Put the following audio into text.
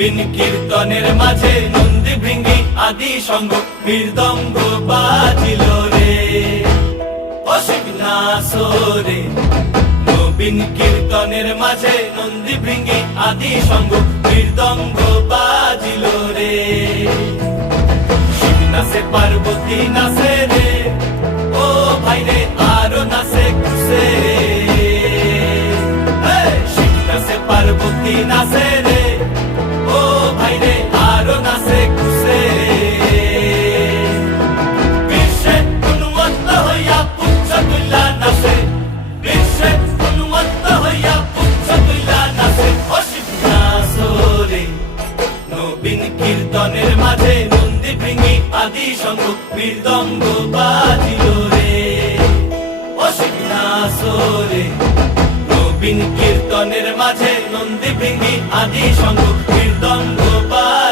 নবীন কীর্তনের মাঝে নন্দী ভৃঙ্গি আদি সঙ্গ মৃদঙ্গ বাজিল রে অসিক নাসরে। নবীন কীর্তনের মাঝে নন্দী ভৃঙ্গি আদি সঙ্গ মৃদঙ্গ বাজিল রে। শিব নাচে পার্বতী নাচে রে, ও ভাই রে আরো নাচে খুশে। শিব নাচে পার্বতী নাচে রে, ও ভাই রে আরো নাচে খুশে। বিশ্বে উন্মত্ত হইয়া পুচ্ছ তুল্লা নাচে, বিশ্বে উন্মত্ত হইয়া পুচ্ছ তুল্লা নাচে অসিক নাচরে। নবীন কীর্তনের মাঝে নন্দী ভৃঙ্গি আদি সঙ্গ মৃদঙ্গ বাজিল রে অসিক নাচরে। নবীন কীর্তনের মাঝে নন্দী ভৃঙ্গি আদি সঙ্গ মৃদঙ্গ বাজিল।